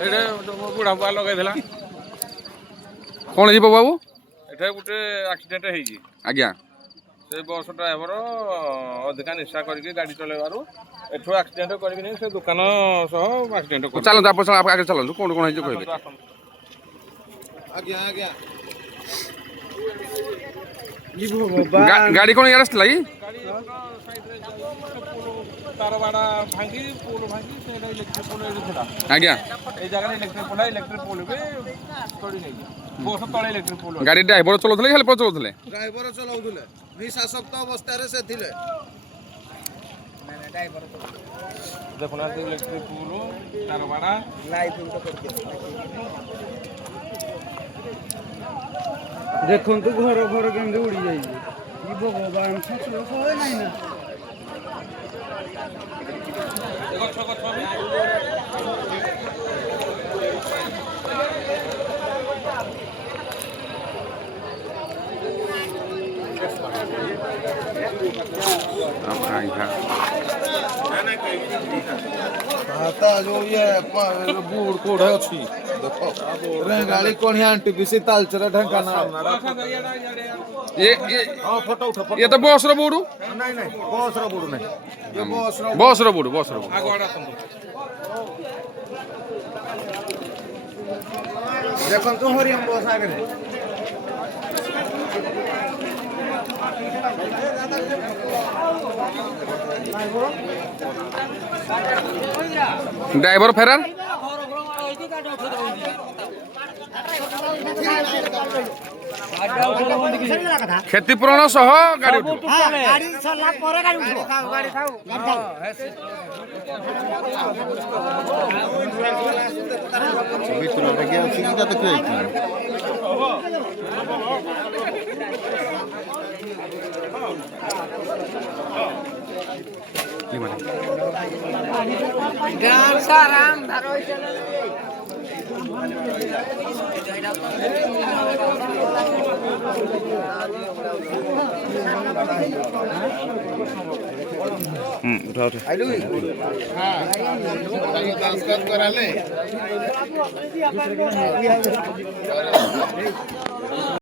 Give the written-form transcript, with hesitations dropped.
ଏଇଟା ବୁଢ଼ା ବୁଆ ଲଗେଇଥିଲା। କ'ଣ ହେଇଛି ବାବୁ? ଏଠାରେ ଗୋଟେ ଆକ୍ସିଡେଣ୍ଟ ହେଇଛି। ଆଜ୍ଞା। ସେ ବସ୍ ଡ୍ରାଇଭର ଅଧିକା ନିଶା କରିକି ଗାଡ଼ି ଚଲେଇବାରୁ ଏଠୁ ଆକ୍ସିଡେଣ୍ଟ କରିକି ନେଇ ସେ ଦୋକାନ ସହ ଆକ୍ସିଡେଣ୍ଟ କରିଛି। ଚାଲନ୍ତୁ ଆପଣ ଆଗରେ ଚାଲନ୍ତୁ, କ'ଣ ହେଇଛି କହିବେ। ଆଜ୍ଞା ଆଜ୍ଞା। ଗାଡ଼ି କ'ଣ ଇଆଡ଼େ ଆସିଥିଲା କି? ତାର ବାଡ଼ା ଭାଙ୍ଗି ପୋଲ ଭାଙ୍ଗି ସେଇଟା ଇଲେକ୍ଟ୍ରିକ୍ ପୋଲ ଏଠି ଥିଲା। ଆଜ୍ଞା। ଏଇ ଜାଗାରେ ଇଲେକ୍ଟ୍ରିକ୍ ପୋଲ ବି ତୋଳି ନେଇଛି। ବସ୍ ତଳେ ଇଲେକ୍ଟ୍ରିକ୍ ପୋଲ। ଗାଡ଼ି ଡ୍ରାଇଭର ଚଲାଉଥିଲେ କି ହେଲ୍ପର ଚଲାଉଥିଲେ? ଡ୍ରାଇଭର ଚଲାଉଥିଲେ, ନିଶାସକ୍ତ ଅବସ୍ଥାରେ ସେ ଥିଲେ। ଦେଖୁନାହାନ୍ତି ଇଲେକ୍ଟ୍ରିକ୍ ପୋଲ ତାର ବାଡ଼ା ଦେଖନ୍ତୁ ଘର ଘର କେମିତି ଉଡ଼ି ଯାଇଛି। ଭଗବାନ ଶହେ ନାହିଁ ନା ଗଛ ଗଛ जो ये बूढ़ कोड़ है अच्छी देखो रेंगाली कोणी आंटी पीसी तालचरा ढंकाना फोटो उठो ये तो बस रो बुड़ू नहीं नहीं बस रो बुड़ू नहीं ये बस रो बुड़ू देखो तो हरियम बस आगे ड्राइवर फेरार क्षतिपूरण सह गाड़ी